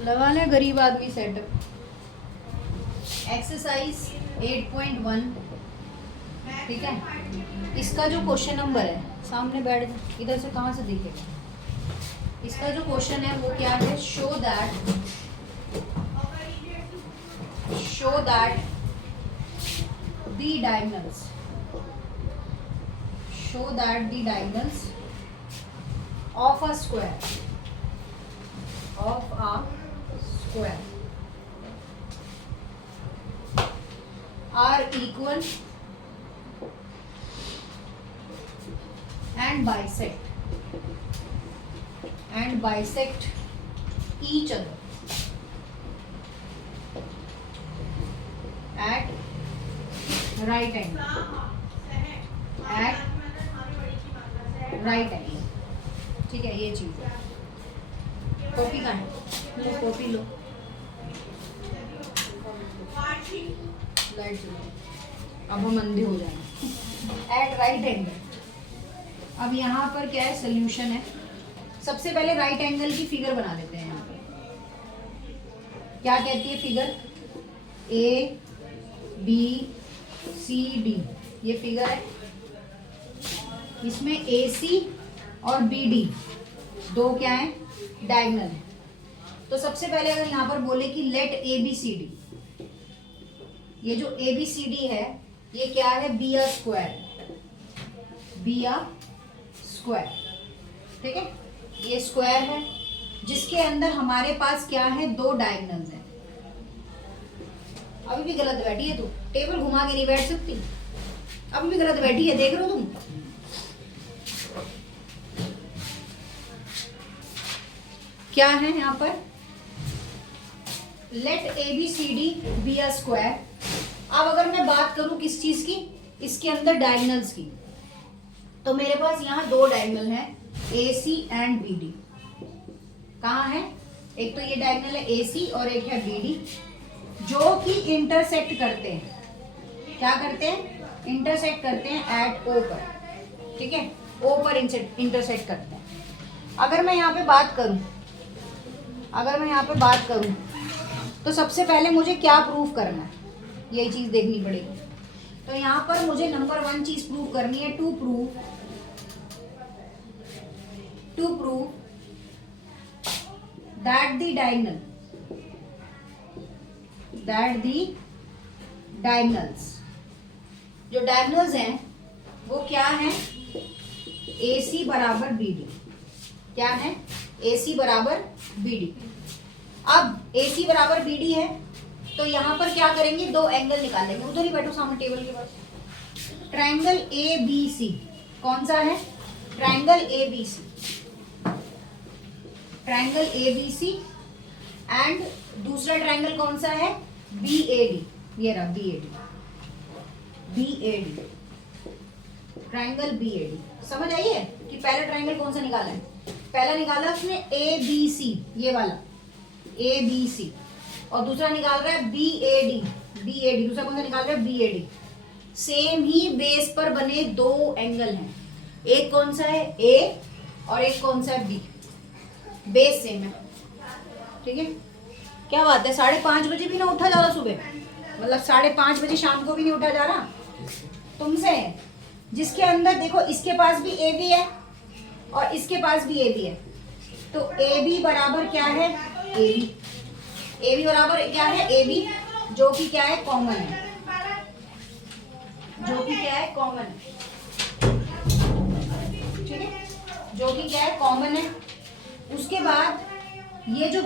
लगा ले गरीब आदमी सेटअप। एक्सरसाइज 8.1, ठीक है। इसका जो क्वेश्चन नंबर है, सामने बैठ इधर से कहाँ से दिखेगा। इसका जो क्वेश्चन है वो क्या है, show that the diagonals of a square are equal and bisect each other at right angle, ठीक है। ये चीज है। कॉपी का है, लो कॉपी लो, लाइट चलो, अब हम अंधे हो जाएंगे। At right angle. अब यहाँ पर क्या है, सोल्यूशन है। सबसे पहले राइट एंगल की फिगर बना लेते हैं। यहाँ पर क्या कहती है figure, A B C D, ये फिगर है। इसमें ए सी और बी डी दो क्या है, डायगोनल है। तो सबसे पहले अगर यहाँ पर बोले कि let A B C D, ये जो ए बी सी डी है ये क्या है, बी अ स्क्वायर, ठीक है। ये स्क्वायर है जिसके अंदर हमारे पास क्या है, दो डायगोनल्स हैं। अभी भी गलत बैठी है तू, टेबल घुमा के नहीं बैठ सकती। अभी भी गलत बैठी है, देख रहे हो तुम। क्या है यहाँ पर, let A B C D be a square. अब अगर मैं बात करूं किस चीज की, इसके अंदर डायगोनल्स की, तो मेरे पास यहाँ दो डायगोनल हैं, ए सी एंड बी डी। कहाँ है, एक तो ये डायगोनल है ए सी और एक है बी डी, जो कि इंटरसेक्ट करते हैं। क्या करते हैं, इंटरसेक्ट करते हैं एट ओ पर, ठीक है। ओ पर इंटरसेक्ट करते हैं। अगर मैं यहाँ पे बात करूं, तो सबसे पहले मुझे क्या प्रूफ करना है, यही चीज देखनी पड़ेगी। तो यहाँ पर मुझे नंबर 1 चीज प्रूव करनी है, to prove that the diagonals, जो डायगोनल्स हैं वो क्या है, ए सी बराबर बी डी। क्या है, ए सी बराबर बी डी। अब ए सी बराबर बी डी है तो यहाँ पर क्या करेंगे, दो एंगल निकालेंगे। उधर ही बैठो सामने टेबल के पास। ट्रायंगल ए बी सी कौन सा है, triangle A B C and दूसरा ट्रायंगल कौन सा है, बी ए डी। ये रहा B A D, triangle B A D. समझ आई है कि पहला ट्रायंगल कौन सा निकाला है, पहला निकाला उसने ए बी सी, ये वाला ए बी सी, और दूसरा निकाल रहा है बी ए डी। दूसरा कौन सा निकाल रहा है, बी ए डी। सेम ही बेस पर बने दो एंगल हैं, एक कौन सा है ए और एक कौन सा है बी, बेस सेम है, ठीक है। क्या बात है, 5:30 बजे भी ना उठा जा रहा सुबह, मतलब 5:30 बजे शाम को भी नहीं उठा जा रहा तुमसे। जिसके अंदर देखो, इसके पास भी ए बी है और इसके पास भी ए बी है, तो ए बी बराबर क्या है, ए बी बराबर क्या है, ए बी, जो कि क्या है, कॉमन है, ठीक है, जो कि क्या है, कॉमन है। उसके बाद ये जो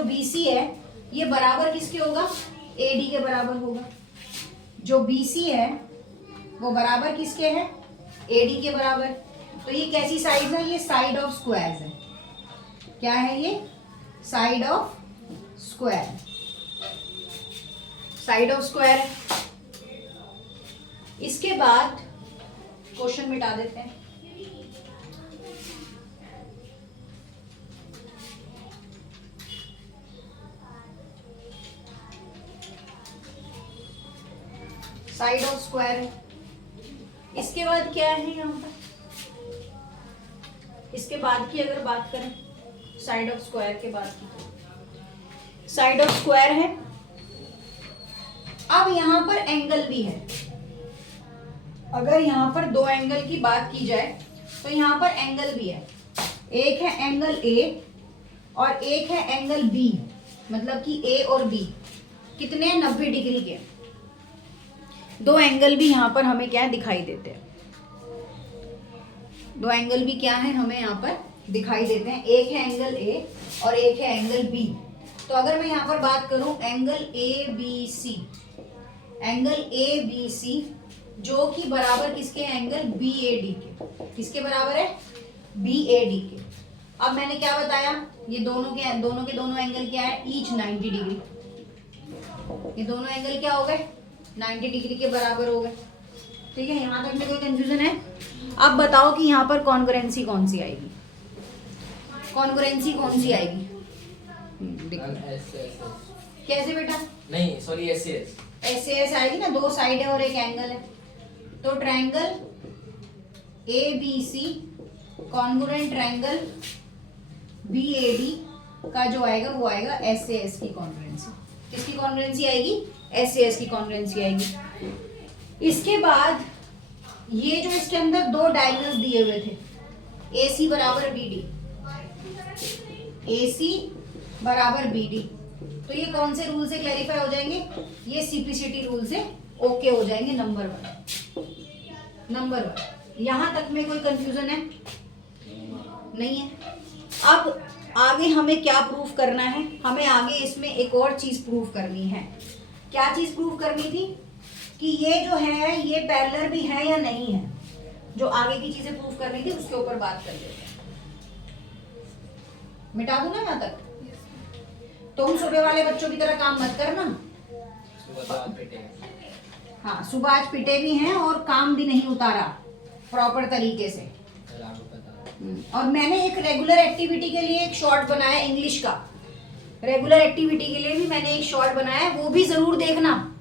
BC है, ये बराबर किसके होगा, AD के बराबर होगा। जो BC है वो बराबर किसके है, AD के बराबर। तो ये कैसी साइड है, ये साइड ऑफ स्क्वायर्स है। क्या है ये, साइड ऑफ स्क्वायर है। इसके बाद क्वेश्चन मिटा देते हैं। साइड ऑफ स्क्वायर है। इसके बाद क्या है यहाँ पर, इसके बाद की अगर बात करें साइड ऑफ स्क्वायर के बाद की साइड ऑफ स्क्वायर है। अब यहां पर एंगल भी है। अगर यहां पर दो एंगल की बात की जाए तो यहां पर एंगल भी है। एक है एंगल ए और एक है एंगल बी, मतलब कि ए और बी कितने 90 डिग्री के। दो एंगल भी यहां पर हमें क्या है दिखाई देते हैं। दो एंगल भी क्या है हमें यहाँ पर दिखाई देते हैं। एक है एंगल ए और एक है एंगल बी। तो अगर मैं यहाँ पर बात करूं angle A B C, angle A B C जो कि बराबर किसके एंगल बी ए डी के, किसके बराबर है बी ए डी के। अब मैंने क्या बताया, ये दोनों के दोनों एंगल क्या है ईच 90 डिग्री। ये दोनों एंगल क्या हो गए 90 डिग्री के बराबर हो गए। ठीक है, यहाँ तक में कोई कंफ्यूजन है? अब बताओ कि यहाँ पर कॉन्ग्रुएंसी कौन सी आएगी, कॉन्ग्रुएंसी कौन सी आएगी? कैसे बेटा? नहीं सॉरी एस एस आएगी ना, दो साइड है और एक एंगल है। तो triangle A B C congruent triangle B A D का जो आएगा वो आएगा एस ए एस की कॉन्ग्रुएंसी। किसकी कॉन्ग्रुएंसी आएगी? एस ए एस की कॉन्ग्रुएंसी आएगी। इसके बाद ये जो इसके अंदर दो डायगोनल्स दिए हुए थे ए सी बराबर बी डी, ए सी बराबर बी डी, तो ये कौन से रूल से क्लैरिफाई हो जाएंगे? ये सीपीसीटी रूल से ओके हो जाएंगे। Number one. यहां तक में कोई कंफ्यूजन है? नहीं है। अब आगे हमें क्या प्रूफ करना है? हमें आगे इसमें एक और चीज प्रूफ करनी है। क्या चीज प्रूफ करनी थी? कि ये जो है ये पैरेलल भी है या नहीं है। जो आगे की चीजें प्रूफ करनी थी उसके ऊपर बात कर लेते हैं। मिटा दूं ना यहाँ तक? तुम सुबह वाले बच्चों की तरह काम मत करना। हाँ, सुबह आज पिटे भी हैं और काम भी नहीं उतारा प्रॉपर तरीके से। और मैंने एक रेगुलर एक्टिविटी के लिए एक शॉर्ट बनाया इंग्लिश का। रेगुलर एक्टिविटी के लिए भी मैंने एक शॉर्ट बनाया है, वो भी जरूर देखना।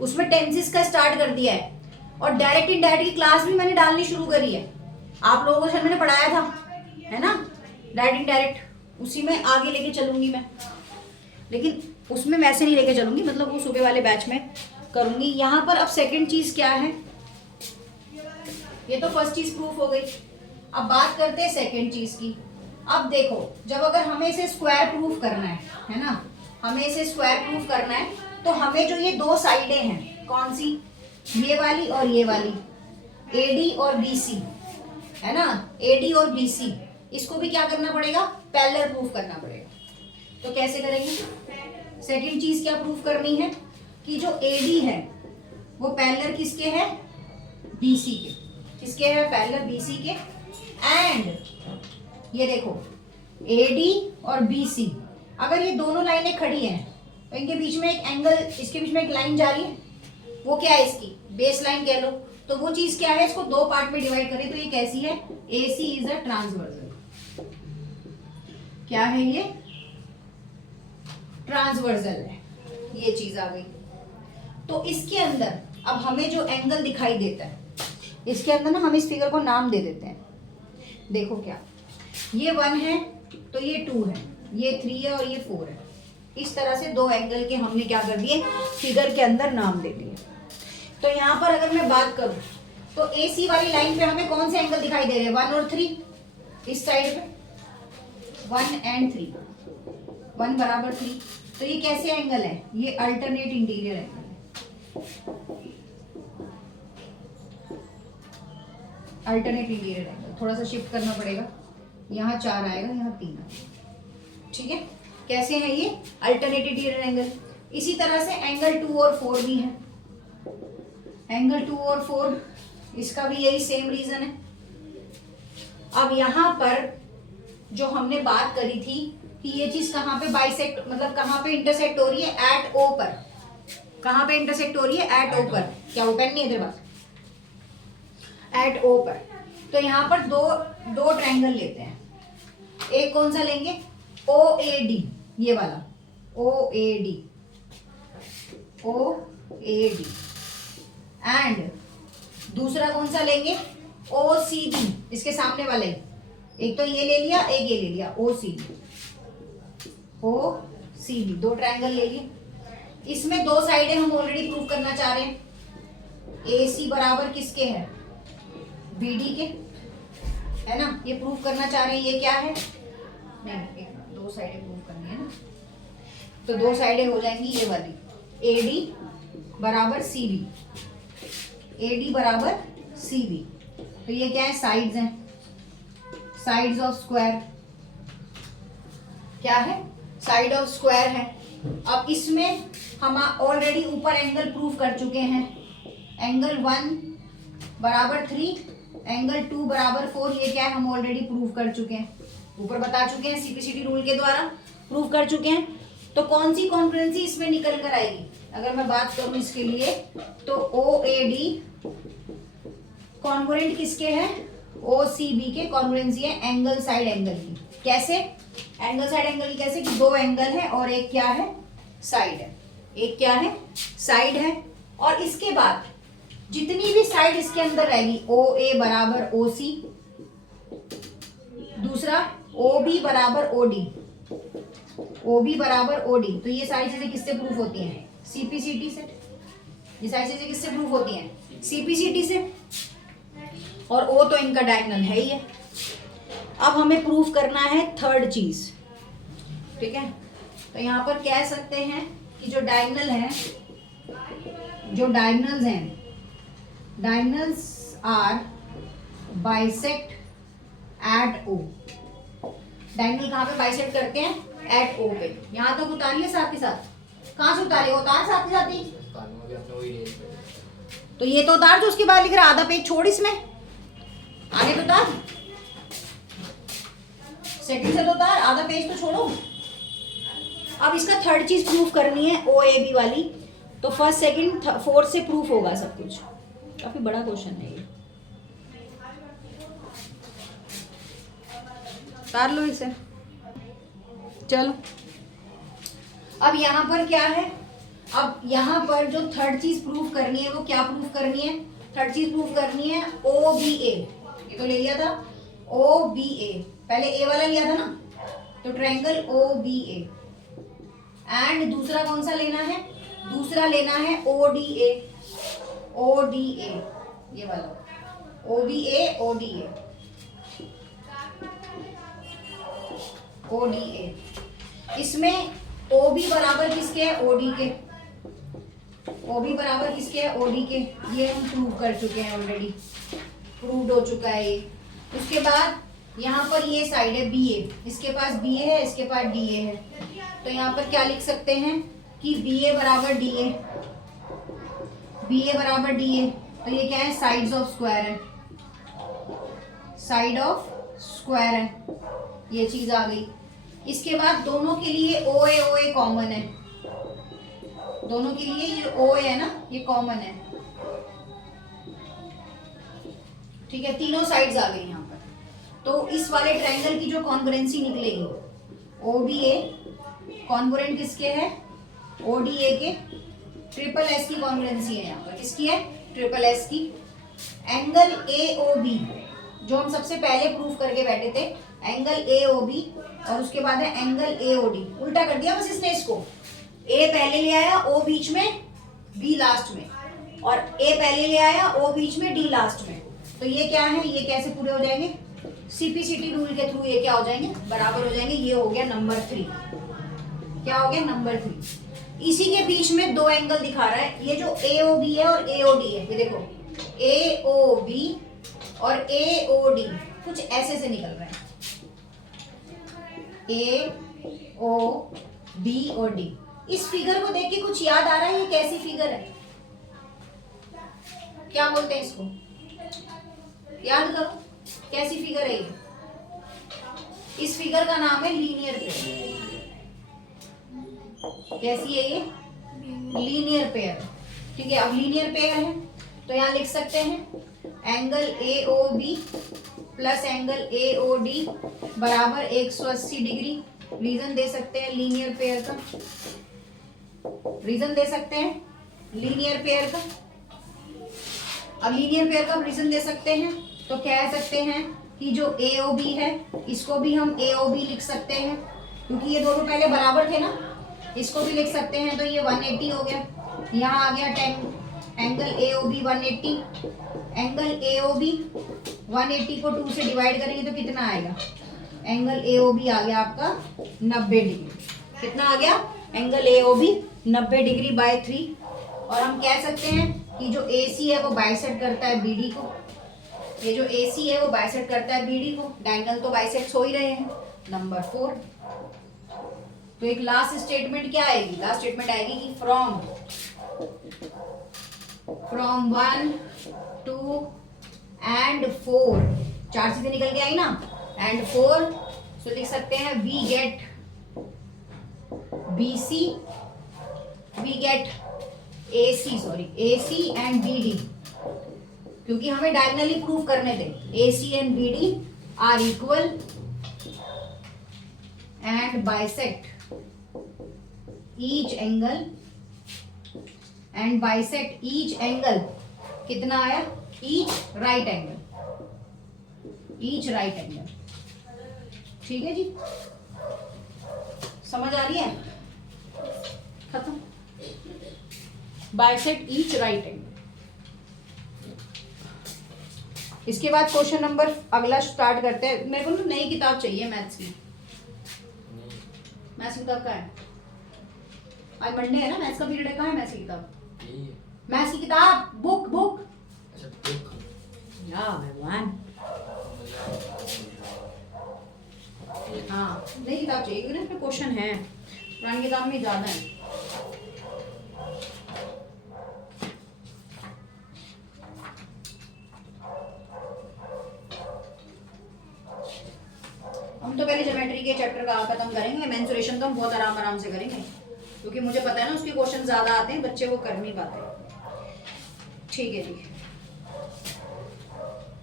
उसमें टेंसेस का स्टार्ट कर दिया है और डायरेक्ट इनडायरेक्ट की क्लास भी मैंने डालनी शुरू करी है। आप लोगों को सर मैंने पढ़ाया था, है ना, डायरेक्ट इनडायरेक्ट, उसी में आगे लेके चलूंगी मैं। लेकिन उसमें वैसे नहीं लेके चलूंगी, मतलब वो सुबह वाले बैच में करूंगी। यहाँ पर अब सेकंड चीज क्या है? ये तो फर्स्ट चीज प्रूफ हो गई। अब बात करते हैं सेकंड चीज की। अब देखो, जब अगर हमें इसे स्क्वायर प्रूफ करना है ना, हमें इसे स्क्वायर प्रूफ करना है, तो हमें जो ये दो साइडें हैं, कौन सी? ये वाली और ये वाली, AD और BC, है ना, AD और BC, इसको भी क्या करना पड़ेगा? पैरेलल प्रूफ करना पड़ेगा। तो कैसे करेंगे? सेकंड चीज क्या प्रूफ करनी है? कि जो AD है वो पैरेलल किसके है? BC के। किसके है? पैरेलल BC के। एंड ये देखो AD और BC, अगर ये दोनों लाइनें खड़ी हैं तो इनके बीच में एक एंगल, इसके बीच में एक लाइन जा रही है, वो क्या है? इसकी बेस लाइन कह लो। तो वो चीज क्या है? इसको दो पार्ट में डिवाइड करें तो ये कैसी है? AC is a transversal. क्या है ये? ट्रांसवर्सल है। ये चीज आ गई। तो इसके अंदर अब हमें जो एंगल दिखाई देता है, इसके अंदर ना हम इस फिगर को नाम दे देते हैं। देखो क्या, ये 1 है तो ये 2 है, ये 3 है और ये 4 है। इस तरह से दो एंगल के हमने क्या कर दिए? फिगर के अंदर नाम दे दिए। तो यहाँ पर अगर मैं बात करूं तो AC वाली लाइन पे हमें कौन से एंगल दिखाई दे रहे हैं? 1 और 3। इस साइड पे 1 एंड 3, 1 बराबर 3। तो ये कैसे एंगल है? ये अल्टरनेट इंटीरियर एंगल है। अल्टरनेट इंटीरियर एंगल थोड़ा सा शिफ्ट करना पड़ेगा, यहाँ 4 आएगा, यहाँ 3 आएगा। ठीक है, कैसे है ये? Alternate interior angle. इसी तरह से एंगल 2 और 4 भी है। एंगल 2 और 4, इसका भी यही सेम रीजन है। अब यहाँ पर जो हमने बात करी थी कि ये चीज कहाँ पे बाइसेक्ट, मतलब कहाँ पे इंटरसेक्ट हो रही है? एट O पर। कहाँ पे इंटरसेक्ट हो रही है? एट O पर। क्या वो पेन नहीं है तेरे पास? एट O पर। तो यहाँ पर दो ट्रायंगल लेते हैं। एक कौन सा लेंगे? OAD, ये वाला OAD, OAD। एंड दूसरा कौन सा लेंगे? OCD, इसके सामने वाले एक तो ये ले लिया, एक ये ले लिया, ओ सी बी, ओ सी बी, दो ट्रायंगल ले लिए। इसमें दो साइडें हम ऑलरेडी प्रूव करना चाह रहे हैं। ए सी बराबर किसके है, बी डी के, है ना, ये प्रूव करना चाह रहे हैं। ये क्या है, नहीं दो साइडें प्रूव करनी है ना, तो दो साइडें हो जाएंगी ये वाली, ए डी बराबर सी बी, ए डी बराबर सी बी। तो ये क्या है, साइड्स हैं, साइड्स ऑफ स्क्वायर, क्या है, साइड ऑफ स्क्वायर है। अब इसमें हम ऑलरेडी ऊपर एंगल प्रूव कर चुके हैं, एंगल 1 बराबर 3, एंगल 2 बराबर 4, ये क्या है, हम ऑलरेडी प्रूव कर चुके हैं, ऊपर बता चुके हैं, सीपीसीटी रूल के द्वारा प्रूव कर चुके हैं। तो कौन सी कॉन्ग्रुएंसी इसमें निकल कर आएगी, अगर मैं बात करूं इसके लिए, तो ओ ए डी कॉन्ग्रुएंट किसके हैं, ओ सी बी के कॉन्ग्रुएंसी है एंगल साइड एंगल की। कैसे, एंगल साइड एंगल की कैसे, कि दो एंगल है और एक क्या है, साइड है, एक क्या है, साइड है। और इसके बाद जितनी भी साइड इसके अंदर रहेगी, ओ ए बराबर ओ सी, दूसरा ओ बी बराबर ओ डी, ओ बी बराबर ओ डी, तो ये सारी चीजें किससे प्रूफ होती हैं, सीपीसीटी से। ये सारी चीजें किससे प्रूफ होती हैं, सीपीसीटी से। और ओ तो इनका डायगोनल है ही है। अब हमें प्रूफ करना है थर्ड चीज, ठीक है। तो यहाँ पर कह सकते हैं कि जो डायगोनल है, जो डायगोनल्स हैं, diagonals are bisect at O. Diagonal कहाँ पे बाइसेक्ट करते हैं, एट ओ पे। यहाँ तक उतारिए साथ के साथ, कहाँ से उतारे, उतार साथ के साथ ही, तो ये तो उतार जो उसके बाद लिख रहा, आधा पेज छोड़ इसमें, आगे तो उतार, सेकंड से तो उतार, आधा पेज तो छोड़ो। अब इसका थर्ड चीज प्रूफ करनी है, ओ ए बी वाली, तो फर्स्ट सेकंड फोर्थ से प्रूफ होगा सब कुछ। काफी बड़ा क्वेश्चन है ये, उतार लो इसे। चलो अब यहाँ पर क्या है, अब यहाँ पर जो थर्ड चीज प्रूफ करनी है वो क्या प्रूफ करनी है, थर्ड चीज प्रूफ करनी है ओ बी ए। ये तो ले लिया था, ओ बी ए, पहले ए वाला लिया था ना, तो triangle O B A. And दूसरा कौन सा लेना है, दूसरा लेना है ओ D A, O D A, ये वाला O B A, O D A, O D A. इसमें ओ बी बराबर किसके है, ओ डी के, ओ बी बराबर किसके है, ओ डी के। ये हम प्रूव कर चुके हैं ऑलरेडी, प्रूव्ड हो चुका है ये। उसके बाद यहाँ पर ये साइड है बी ए, इसके पास बी ए है, इसके पास डी ए है, तो यहाँ पर क्या लिख सकते हैं कि बी ए बराबर डी ए, बी ए बराबर डी ए। तो ये क्या है, साइड्स ऑफ स्क्वायर है, साइड ऑफ स्क्वायर है, ये चीज आ गई। इसके बाद दोनों के लिए ओ ए कॉमन है, दोनों के लिए ये ओ है ना, ये कॉमन है, ठीक है। तीनों साइड्स आ गई यहाँ पर। तो इस वाले ट्रायंगल की जो कॉन्ग्रुएंसी निकलेगी, ओ बी ए कॉन्ग्रुएंट किसके है, ओ डी ए के, ट्रिपल एस की कॉन्ग्रुएंसी है यहाँ पर, किसकी है, ट्रिपल एस की। एंगल ए ओ बी जो हम सबसे पहले प्रूफ करके बैठे थे, एंगल ए ओ बी, और उसके बाद है एंगल ए ओ डी। उल्टा कर दिया बस इसने इसको, ए पहले ले आया, ओ बीच में, बी लास्ट में, और ए पहले ले आया, ओ बीच में, डी लास्ट में। तो ये क्या है, ये कैसे पूरे हो जाएंगे, सीपीसीटी रूल के थ्रू ये क्या हो जाएंगे, बराबर हो जाएंगे। ये हो गया नंबर 3, क्या हो गया, नंबर 3। इसी के बीच में दो एंगल दिखा रहा है, ये जो ए ओ बी है और ए ओ डी है, ये देखो ए ओ बी और ए ओ डी कुछ ऐसे से निकल रहा है, ए ओ बी और डी। इस फिगर को देख के कुछ याद आ रहा है, ये कैसी फिगर है, क्या बोलते हैं इसको, याद करो कैसी फिगर है ये। इस फिगर का नाम है लीनियर पेयर। कैसी है ये, लीनियर पेयर, ठीक है। अब लीनियर पेयर है तो यहाँ लिख सकते हैं angle A O B plus angle A O D बराबर 180 डिग्री। रीजन दे सकते हैं लीनियर पेयर का, रीजन दे सकते हैं लीनियर पेयर का। अब रीजन दे सकते हैं तो कह सकते हैं कि जो AOB है इसको भी हम AOB लिख सकते हैं, क्योंकि ये दोनों पहले बराबर थे ना, इसको भी लिख सकते हैं। तो ये 180 हो गया, यहाँ आ गया 10, एंगल AOB 180, एंगल AOB 180 को 2 से डिवाइड करेंगे तो कितना आएगा, एंगल AOB आ गया आपका 90 डिग्री। कितना आ गया, एंगल AOB 90 डिग्री बाय 3। और हम कह सकते हैं कि जो AC है वो बाइसेक्ट करता है BD को, ये जो AC है वो बाइसेक्ट करता है BD को, डायगोनल तो बाइसेक्ट हो ही रहे हैं। नंबर 4। तो एक लास्ट स्टेटमेंट क्या आएगी, लास्ट स्टेटमेंट आएगी कि फ्रॉम 1 2 एंड 4, 4 चीजें निकल के आई ना, एंड 4, तो लिख सकते हैं we get BC, we get AC and BD, क्योंकि हमें डायगोनली प्रूव करने थे। AC and BD are equal and bisect each angle, and bisect each angle कितना आया, ईच राइट एंगल। ठीक है जी, समझ आ रही है, खत्म। Bisect each right angle. इसके बाद क्वेश्चन नंबर अगला स्टार्ट करते हैं। मेरे को ना नई किताब चाहिए मैथ्स की। मैथ्स की किताब कहाँ है, आज मंडे है ना, मैथ्स का पीरियड है, कहाँ है मैथ्स की किताब, मैथ्स की किताब, बुक। अच्छा बुक, या भगवान, हाँ नई किताब चाहिए, क्योंकि इसमें क्वेश्चन है, पुरानी किताब में ज्यादा है। हम तो पहले ज्योमेट्री के चैप्टर का खत्म करेंगे, मेंसुरेशन तो हम बहुत आराम से करेंगे, क्योंकि मुझे पता है ना उसके क्वेश्चन ज्यादा आते हैं, बच्चे वो कर नहीं पाते। ठीक है जी,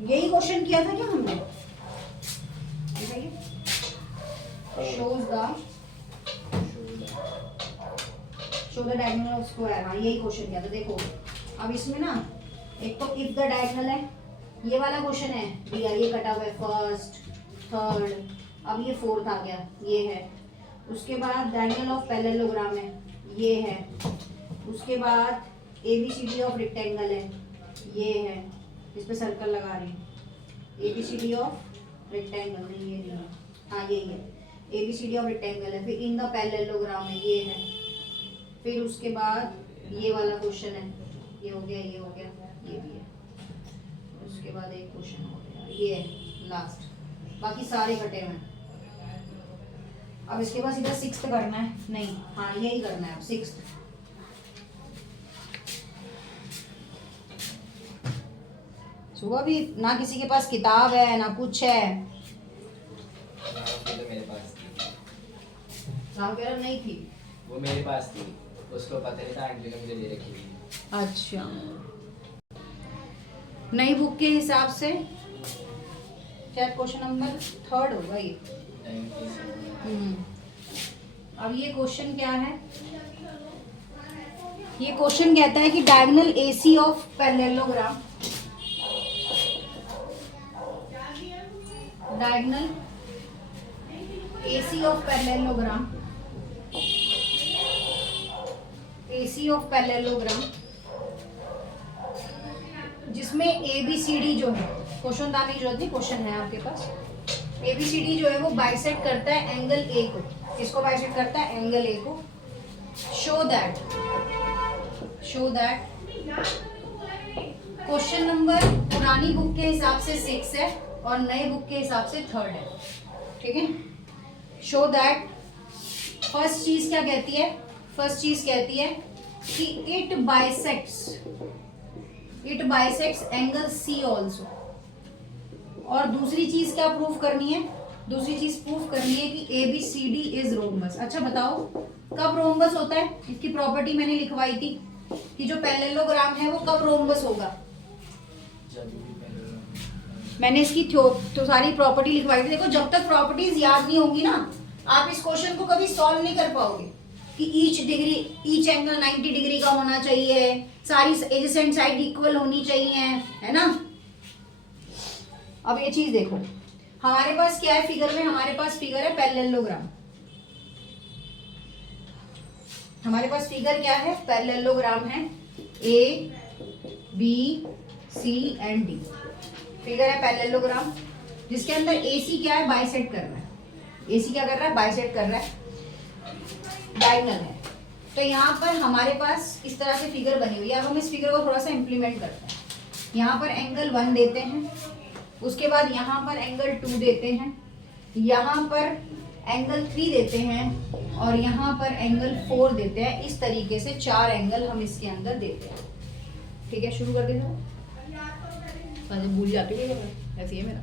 यही क्वेश्चन किया था क्या हमने, show the diagonal of square, हाँ यही क्वेश्चन किया था। देखो अब इसमें ना एक तो इफ द डायगोनल है, ये वाला क्वेश्चन है दिया, ये कटा हुआ है फर्स्ट थर्ड, अब ये फोर्थ आ गया, ये है। उसके बाद डायगोनल ऑफ पैरेललोग्राम है, ये है। उसके बाद ABCD ऑफ रेक्टेंगल है, ये है, इस पे सर्कल लगा रही हूँ, ABCD ऑफ रेक्टेंगल, नहीं ये नहीं है, हाँ यही है, ABCD ऑफ रेक्टेंगल है। फिर इन द पैरेललोग्राम है, ये है। फिर उसके बाद ये वाला क्वेश्चन है, ये हो गया, ये हो गया, ये भी है। उसके बाद एक क्वेश्चन हो गया, ये है लास्ट, बाकी सारे कटे हुए हैं। अब इसके बाद सीधा 6th करना है, नहीं हाँ यही करना है अब 6th। सुबह भी ना किसी के पास किताब है ना कुछ है, मेरे पास थी, नहीं थी, वो मेरे पास थी, उसको पता नहीं था, आंटी ने मुझे दे रखी थी। अच्छा, नई बुक के हिसाब से क्या क्वेश्चन नंबर 3 होगा ये। अब ये क्वेश्चन क्या है, ये क्वेश्चन कहता है कि diagonal AC of parallelogram, diagonal AC of parallelogram, AC of parallelogram जिसमें ABCD जो है, क्वेश्चन दाने की जरूरत नहीं, क्वेश्चन है आपके पास। ABCD जो है वो बाइसेक्ट करता है एंगल A को, इसको बाइसेक्ट करता है एंगल A को। शो दैट क्वेश्चन नंबर पुरानी बुक के हिसाब से 6 है और नए बुक के हिसाब से 3rd है, ठीक है। शो दैट, फर्स्ट चीज क्या कहती है, फर्स्ट चीज कहती है कि it bisects angle C also. और दूसरी चीज क्या प्रूव करनी है, दूसरी चीज प्रूव करनी है कि ABCD इज रोम्बस। अच्छा बताओ कब रोम्बस होता है, इसकी प्रॉपर्टी मैंने लिखवाई थी कि जो पैरेललोग्राम है वो कब रोम्बस होगा, मैंने इसकी तो सारी प्रॉपर्टी लिखवाई थी। देखो जब तक प्रॉपर्टीज याद नहीं होंगी ना, आप इस क्वेश्चन को कभी सॉल्व नहीं कर पाओगे कि ईच एंगल 90 डिग्री का होना चाहिए, सारी एडजेसेंट साइड इक्वल होनी चाहिए, है ना। अब ये चीज देखो, हमारे पास क्या है फिगर में, हमारे पास फिगर है पैरेललोग्राम। हमारे पास फिगर क्या है, पैरेललोग्राम है, A B C and D. Figure है पैरेललोग्राम जिसके अंदर AC क्या है, बाइसेक्ट कर रहा है। AC क्या कर रहा है, बाइसेक्ट कर रहा है, डायगोनल है। तो यहाँ पर हमारे पास इस तरह से फिगर बनी हुई है। अब हम इस फिगर को थोड़ा सा इम्प्लीमेंट करते हैं। यहाँ पर एंगल 1 देते हैं, उसके बाद यहाँ पर एंगल 2 देते हैं, यहाँ पर एंगल 3 देते हैं और यहाँ पर एंगल 4 देते हैं। इस तरीके से 4 एंगल हम इसके अंदर देते हैं। ठीक है, शुरू कर देते हैं। भूल जाती हूँ ऐसे ही है मेरा।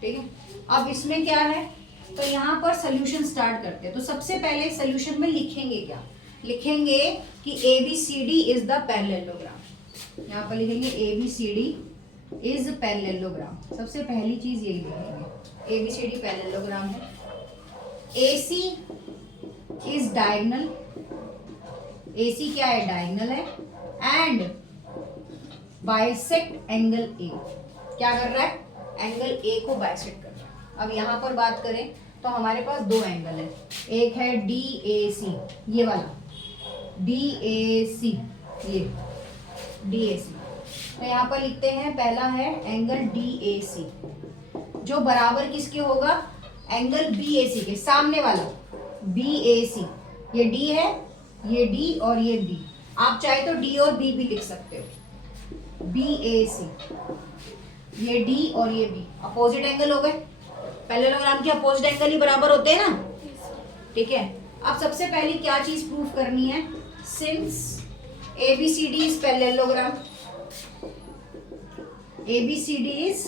ठीक है, अब इसमें क्या है, तो यहाँ पर सोल्यूशन स्टार्ट करते हैं। तो सबसे पहले सोल्यूशन में लिखेंगे क्या, लिखेंगे कि ABCD इज द पैरेललोग्राम। यहाँ पर लिखेंगे ABCD इज पैरेललोग्राम। सबसे पहली चीज यही लिखेंगे, ABCD पैरेललोग्राम है। AC इज डायगोनल, AC क्या है, डायगोनल है, एंड बाइसेक्ट एंगल A। क्या कर रहा है, एंगल A को बाइसेक्ट कर रहा है। अब यहाँ पर बात करें तो हमारे पास 2 एंगल है, एक है DAC, ये वाला DAC, ये DAC। तो यहाँ पर लिखते हैं, पहला है एंगल DAC जो बराबर किसके होगा, एंगल BAC के, सामने वाला BAC। ये D है, ये D और ये B। आप चाहे तो D और B भी लिख सकते हो, BAC। ये D और ये B अपोजिट एंगल हो गए। पैरेललोग्राम के अपोजिट एंगल ही बराबर होते हैं ना। ठीक है, अब सबसे पहले क्या चीज प्रूव करनी है, since ABCD is parallelogram, ABCD is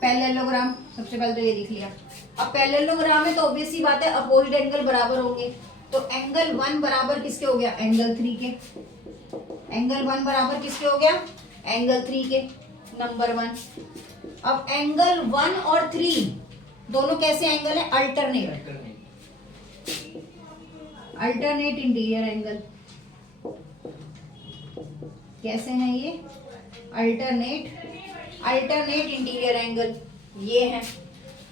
parallelogram. सबसे पहले तो ये लिख लिया। अब पैरेललोग्राम है तो ऑब्वियस सी बात है अपोजिट एंगल बराबर होंगे। तो एंगल 1 बराबर किसके हो गया, एंगल 3 के। एंगल 1 बराबर किसके हो गया, एंगल 3 के, नंबर 1। अब एंगल 1 और 3 दोनों कैसे एंगल है, अल्टरनेट, अल्टरनेट इंटीरियर एंगल। कैसे हैं ये, अल्टरनेट इंटीरियर एंगल, ये है।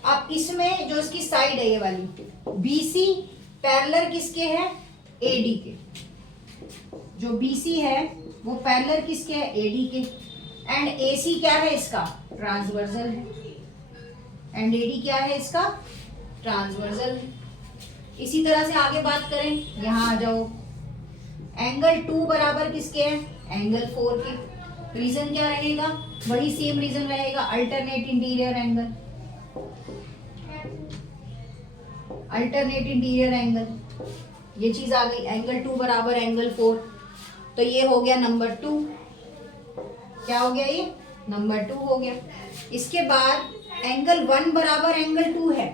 अब इसमें जो इसकी साइड है ये वाली BC पैरेलल किसके है, AD के। जो BC है वो पैरेलल किसके है, AD के। एंड AC क्या है इसका, ट्रांसवर्सल है, एंड AD क्या है इसका, ट्रांसवर्सल है। इसी तरह से आगे बात करें, यहाँ आ जाओ, एंगल 2 बराबर किसके हैं, एंगल 4 के। रीजन क्या रहेगा, वही सेम रीजन रहेगा, alternate interior angle, alternate interior angle. ये चीज आ गई, एंगल 2 बराबर एंगल 4। तो ये हो गया नंबर 2। क्या हो गया, ये नंबर 2 हो गया। इसके बाद एंगल 1 बराबर एंगल 2 है,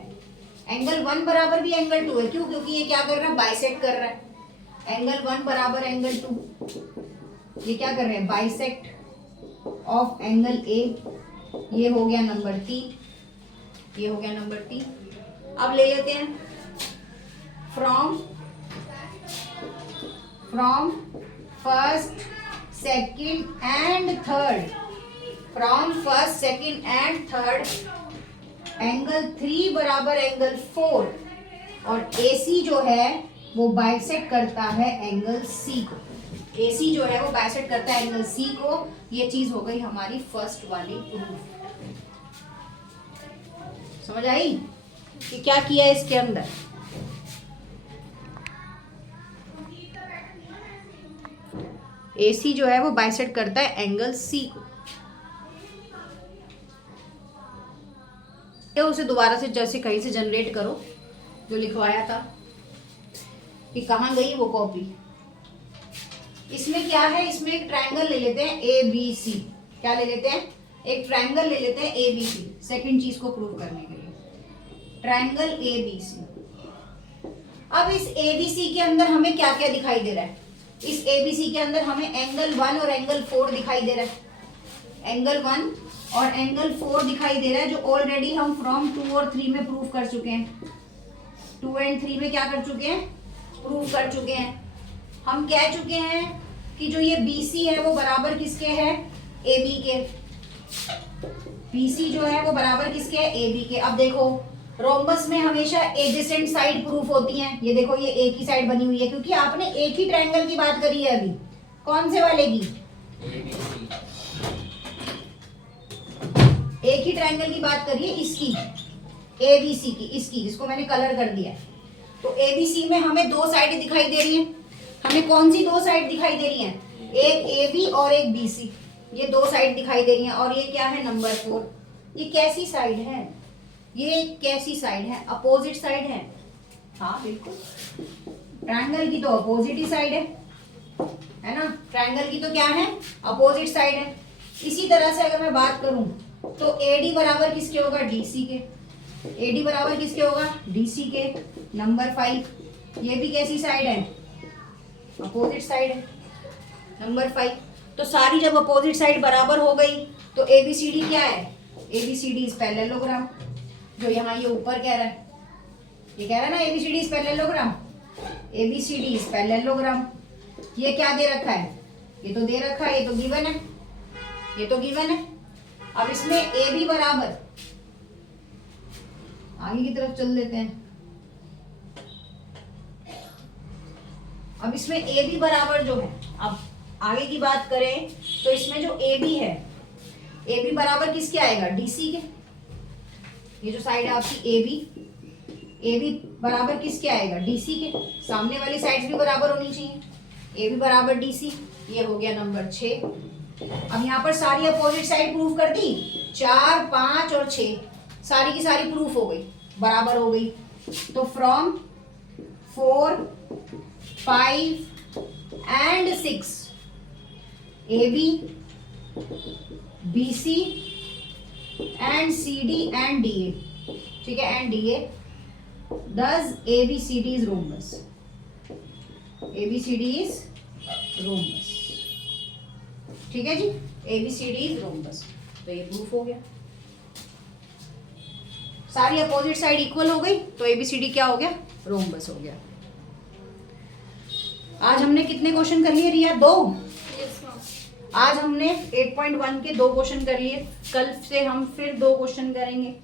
एंगल 1 बराबर भी एंगल 2 है। क्यों, क्योंकि ये क्या कर रहा है, बाइसेक्ट कर रहा है। एंगल 1 बराबर एंगल 2, ये क्या कर रहे हैं, बाइसेक्ट ऑफ एंगल A। ये हो गया नंबर 3, ये हो गया नंबर 3। अब ले लेते हैं from first second and third, from first second and third angle 3 बराबर एंगल 4 और AC जो है वो बाइसेक्ट करता है एंगल C को। AC जो है वो बाइसेक्ट करता है एंगल C को। ये चीज हो गई हमारी फर्स्ट वाली प्रूफ। समझ आई कि क्या किया इसके अंदर। AC जो है वो बाइसेक्ट करता है एंगल C को। उसे दोबारा से जैसे कहीं से जनरेट करो, जो लिखवाया था कि कहाँ गई वो कॉपी। इसमें क्या है, इसमें एक ट्रायंगल ले लेते हैं ABC। क्या ले लेते हैं, एक ट्रायंगल ले लेते हैं ABC, सेकंड चीज को प्रूव करने के लिए। Triangle ABC। अब इस ABC के अंदर हमें क्या क्या दिखाई दे रहा है, इस ABC के अंदर हमें एंगल 1 और एंगल 4 दिखाई दे रहा है। एंगल 1 और एंगल 4 दिखाई दे रहा है, जो ऑलरेडी हम फ्रॉम 2 और 3 में प्रूव कर चुके हैं। 2 एंड 3 में क्या कर चुके हैं, प्रूव कर चुके हैं। हम कह चुके हैं कि जो ये BC है वो बराबर किसके है, AB के। BC जो है वो बराबर किसके है, AB के। अब देखो रोम्बस में हमेशा एडजेसेंट साइड प्रूफ होती हैं। ये देखो ये एक ही साइड बनी हुई है क्योंकि आपने एक ही ट्रायंगल की बात करी है अभी। कौन से वाले की, ABC, एक ही ट्रायंगल की बात करिए, इसकी ABC की, इसकी जिसको मैंने कलर कर दिया है। तो ABC में हमें दो साइड दिखाई दे रही हैं। हमें कौन सी दो साइड दिखाई दे रही हैं, एक AB और एक BC। ये दो साइड दिखाई दे रही हैं और ये क्या है, नंबर 4। ये कैसी साइड है, ये कैसी साइड है, अपोजिट साइड है। हाँ बिल्कुल, ट्रायंगल की तो अपोजिट ही साइड है ना। ट्रायंगल की तो क्या है, अपोजिट साइड है। इसी तरह से अगर मैं बात करूं तो AD बराबर किसके होगा, DC के। AD बराबर किसके होगा, DC के। नंबर 5 ये भी कैसी साइड है, अपोजिट साइड है। नंबर 5 तो सारी जब अपोजिट साइड बराबर हो गई तो ABCD क्या है, ABCD इज पैरेललोग्राम। जो यहाँ ये ऊपर कह रहा है, ये कह रहा है ना ABCD is parallelogram, ABCD is parallelogram. ये क्या दे रखा है, ये तो दे रखा है, ये तो गिवन है, ये तो गिवन है। अब इसमें AB बराबर, आगे की तरफ चल देते हैं। अब इसमें AB बराबर जो है, अब आगे की बात करें तो इसमें जो AB है, AB बराबर किसके आएगा, DC के। ये जो साइड है आपकी AB बराबर किसके आएगा, DC के। सामने वाली साइड्स भी बराबर होनी चाहिए, AB बराबर DC। ये हो गया नंबर 6। अब यहाँ पर सारी अपोजिट साइड प्रूफ कर दी, 4, 5 और 6 सारी की सारी प्रूफ हो गई, बराबर हो गई। तो from 4, 5 and 6 AB, BC and CD and DA, ठीक है, and DA, thus ABCD is rhombus, ABCD is rhombus, ठीक है जी, ABCD is rhombus। तो ये प्रूफ हो गया, सारी अपोजिट साइड इक्वल हो गई तो ABCD क्या हो गया, रोम्बस हो गया। आज हमने कितने क्वेश्चन कर लिए रिया, 2। आज हमने 8.1 के 2 क्वेश्चन कर लिए, कल से हम फिर 2 क्वेश्चन करेंगे।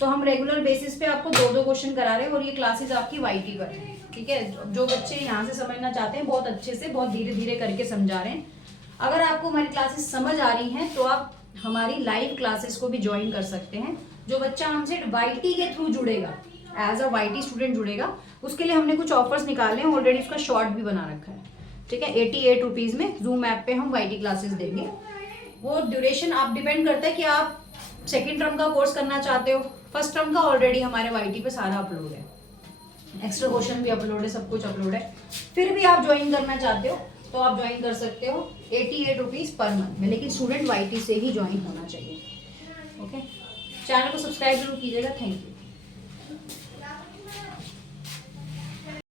तो हम रेगुलर बेसिस पे आपको 2-2 क्वेश्चन करा रहे हैं और ये क्लासेस आपकी YT पर है, ठीक है। जो बच्चे यहाँ से समझना चाहते हैं बहुत अच्छे से, बहुत धीरे धीरे करके समझा रहे हैं। अगर आपको हमारी क्लासेस समझ आ रही हैं तो आप हमारी लाइव क्लासेस को भी ज्वाइन कर सकते हैं। जो बच्चा हमसे YT के थ्रू जुड़ेगा, एज अ YT स्टूडेंट जुड़ेगा, उसके लिए हमने कुछ ऑफर्स निकाले हैं, ऑलरेडी उसका शॉर्ट भी बना रखा है, ठीक है। 88 रुपीज़ में जूम ऐप पे हम YT क्लासेस देंगे। वो ड्यूरेशन आप डिपेंड करता है कि आप सेकेंड टर्म का कोर्स करना चाहते हो, फर्स्ट टर्म का ऑलरेडी हमारे YT पे सारा अपलोड है, एक्स्ट्रा क्वेश्चन भी अपलोड है, सब कुछ अपलोड है। फिर भी आप ज्वाइन करना चाहते हो तो आप ज्वाइन कर सकते हो 88 रुपीज़ पर मंथ में, लेकिन स्टूडेंट YT से ही ज्वाइन होना चाहिए, ओके। चैनल को सब्सक्राइब जरूर कीजिएगा, थैंक यू।